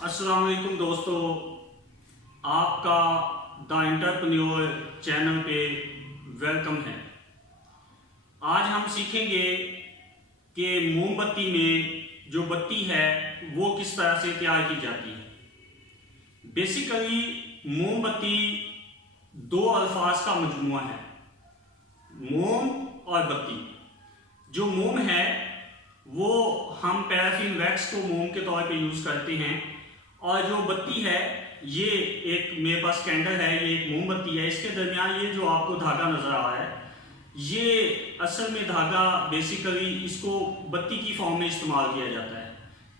अस्सलाम वालेकुम दोस्तों, आपका द एंटरप्रेन्योर चैनल पे वेलकम है। आज हम सीखेंगे कि मोमबत्ती में जो बत्ती है वो किस तरह से तैयार की जाती है। बेसिकली मोमबत्ती दो अल्फाज का मजमूआ है, मोम और बत्ती। जो मोम है वो हम पैराफिन वैक्स को मोम के तौर पे यूज करते हैं, और जो बत्ती है ये एक मेरे पास कैंडल है, ये एक मोमबत्ती है। इसके दरमियान ये जो आपको धागा नजर आ रहा है, ये असल में धागा बेसिकली इसको बत्ती की फॉर्म में इस्तेमाल किया जाता है।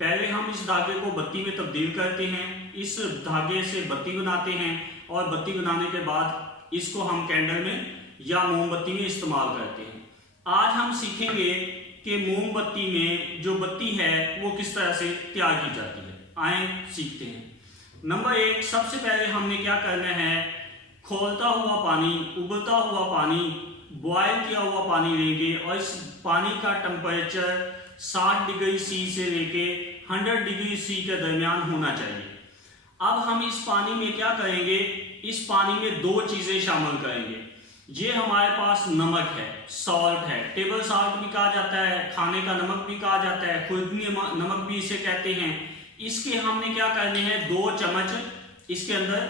पहले हम इस धागे को बत्ती में तब्दील करते हैं, इस धागे से बत्ती बनाते हैं, और बत्ती बनाने के बाद इसको हम कैंडल में या मोमबत्ती में इस्तेमाल करते हैं। आज हम सीखेंगे कि मोमबत्ती में जो बत्ती है वो किस तरह से तैयार की जाती है। आए सीखते हैं। नंबर एक, सबसे पहले हमने क्या करना है, खोलता हुआ पानी, उबलता हुआ पानी, बॉयल किया हुआ पानी लेंगे, और इस पानी का टेम्परेचर 60 डिग्री सी से लेके 100 डिग्री सी के दरमियान होना चाहिए। अब हम इस पानी में क्या करेंगे, इस पानी में दो चीजें शामिल करेंगे। ये हमारे पास नमक है, सॉल्ट है, टेबल सॉल्ट भी कहा जाता है, खाने का नमक भी कहा जाता है, खुरदनी नमक भी इसे कहते हैं। इसके हमने क्या करने हैं, 2 चम्मच इसके अंदर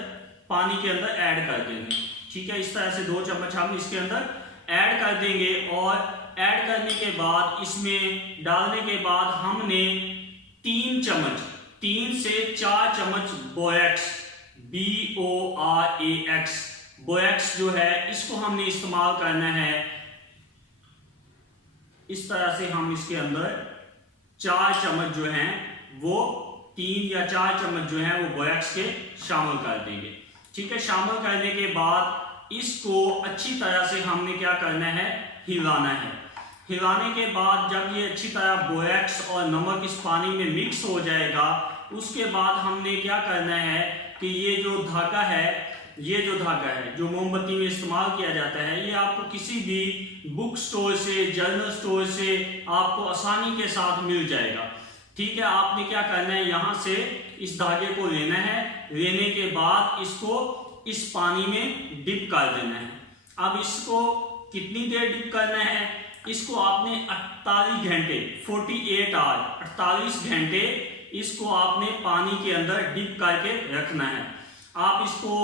पानी के अंदर ऐड कर देंगे। ठीक है, इस तरह से 2 चम्मच हम इसके अंदर ऐड कर देंगे, और ऐड करने के बाद इसमें डालने के बाद हमने 3 से 4 चम्मच बोएक्स, BORAX, बोएक्स जो है इसको हमने इस्तेमाल करना है। इस तरह से हम इसके अंदर 4 चम्मच जो हैं वो 3 या 4 चम्मच जो है वो बोएक्स के शामिल कर देंगे। ठीक है, शामिल करने के बाद इसको अच्छी तरह से हमने क्या करना है, हिलाना है। हिलाने के बाद जब ये अच्छी तरह बोएक्स और नमक इस पानी में मिक्स हो जाएगा, उसके बाद हमने क्या करना है कि ये जो धागा है जो मोमबत्ती में इस्तेमाल किया जाता है, ये आपको किसी भी बुक स्टोर से, जर्नल स्टोर से आपको आसानी के साथ मिल जाएगा। ठीक है, आपने क्या करना है, यहां से इस धागे को लेना है, लेने के बाद इसको इस पानी में डिप कर देना है। अब इसको कितनी देर डिप करना है, इसको आपने 48 घंटे 48 आवर 48 घंटे इसको आपने पानी के अंदर डिप करके रखना है। आप इसको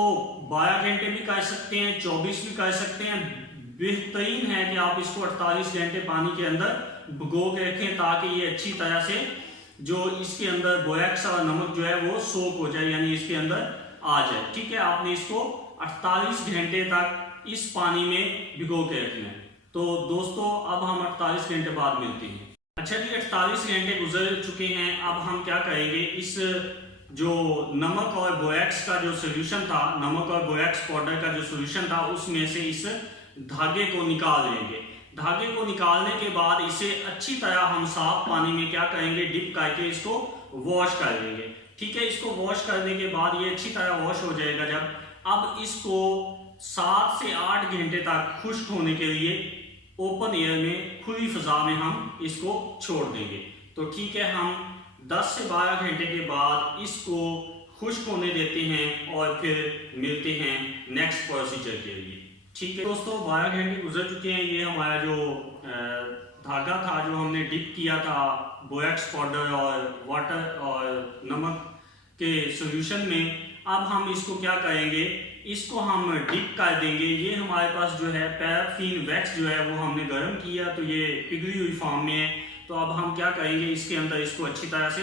12 घंटे भी कर सकते हैं, 24 भी कर सकते हैं। बेहतरीन है कि आप इसको 48 घंटे पानी के अंदर भिगो के रखें, ताकि ये अच्छी तरह से जो इसके अंदर बोएक्स और नमक जो है वो सोक हो जाए, यानी इसके अंदर आ जाए। ठीक है, आपने इसको 48 घंटे तक इस पानी में भिगो के रखना है। तो दोस्तों अब हम 48 घंटे बाद मिलते हैं। अच्छा जी, 48 घंटे गुजर चुके हैं। अब हम क्या करेंगे, इस जो नमक और बोएक्स का जो सोल्यूशन था, नमक और बोएक्स पाउडर का जो सोल्यूशन था, उसमें से इस धागे को निकाल लेंगे। धागे को निकालने के बाद इसे अच्छी तरह हम साफ पानी में क्या करेंगे, डिप करके इसको वॉश कर लेंगे। ठीक है, इसको वॉश करने के बाद ये अच्छी तरह वॉश हो जाएगा जब, अब इसको 7 से 8 घंटे तक खुश्क होने के लिए ओपन एयर में, खुली फिजा में हम इसको छोड़ देंगे। तो ठीक है, हम 10 से 12 घंटे के बाद इसको खुश्क होने देते हैं और फिर मिलते हैं नेक्स्ट प्रोसीजर के लिए। ठीक है दोस्तों, 12 घंटे गुजर चुके हैं। ये हमारा जो धागा था जो हमने डिप किया था बोएक्स पाउडर और वाटर और नमक के सॉल्यूशन में, अब हम इसको क्या करेंगे, इसको हम डिप कर देंगे। ये हमारे पास जो है पैराफिन वैक्स जो है वो हमने गर्म किया, तो ये पिघली हुई फॉर्म में है। तो अब हम क्या करेंगे, इसके अंदर इसको अच्छी तरह से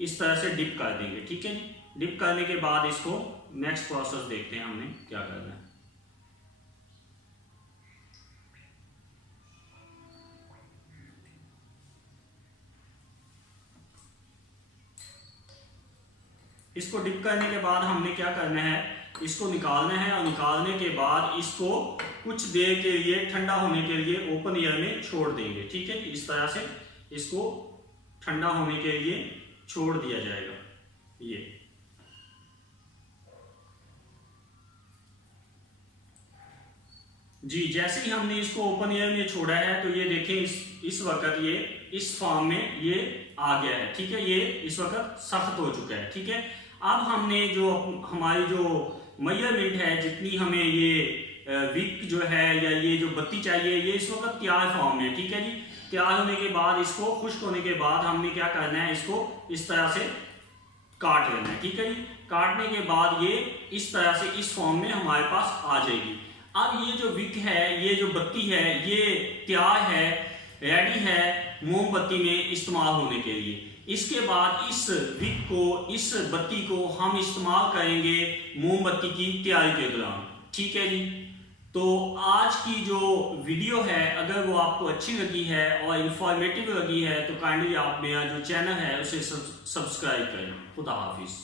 इस तरह से डिप कर देंगे। ठीक है जी, डिप करने के बाद इसको नेक्स्ट प्रोसेस देखते हैं हमने क्या करना है। इसको डिप करने के बाद हमने क्या करना है, इसको निकालना है, और निकालने के बाद इसको कुछ देर के लिए ठंडा होने के लिए ओपन एयर में छोड़ देंगे। ठीक है, इस तरह से इसको ठंडा होने के लिए छोड़ दिया जाएगा। ये जी, जैसे ही हमने इसको ओपन एयर में छोड़ा है, तो ये देखें इस वक्त ये इस फॉर्म में ये आ गया है, ठीक है, ये इस वक्त सख्त हो चुका है, ठीक है। अब हमने जो हमारी जो मेजरमेंट है, जितनी हमें ये विक जो है या ये जो बत्ती चाहिए, ये इस वक्त तैयार फॉर्म में, ठीक है जी। तैयार होने के बाद, इसको खुश्क होने के बाद हमने क्या करना है, इसको इस तरह से काट लेना है, ठीक है जी। काटने के बाद ये इस तरह से इस फॉर्म में हमारे पास आ जाएगी। अब ये जो विक है, ये जो बत्ती है, ये तैयार है, रेडी है मोमबत्ती में इस्तेमाल होने के लिए। इसके बाद इस विक को, इस बत्ती को हम इस्तेमाल करेंगे मोमबत्ती की तैयारी के दौरान, ठीक है जी। तो आज की जो वीडियो है, अगर वो आपको अच्छी लगी है और इंफॉर्मेटिव लगी है तो काइंडली आप मेरा जो चैनल है उसे सब्सक्राइब करें। खुदा हाफिज।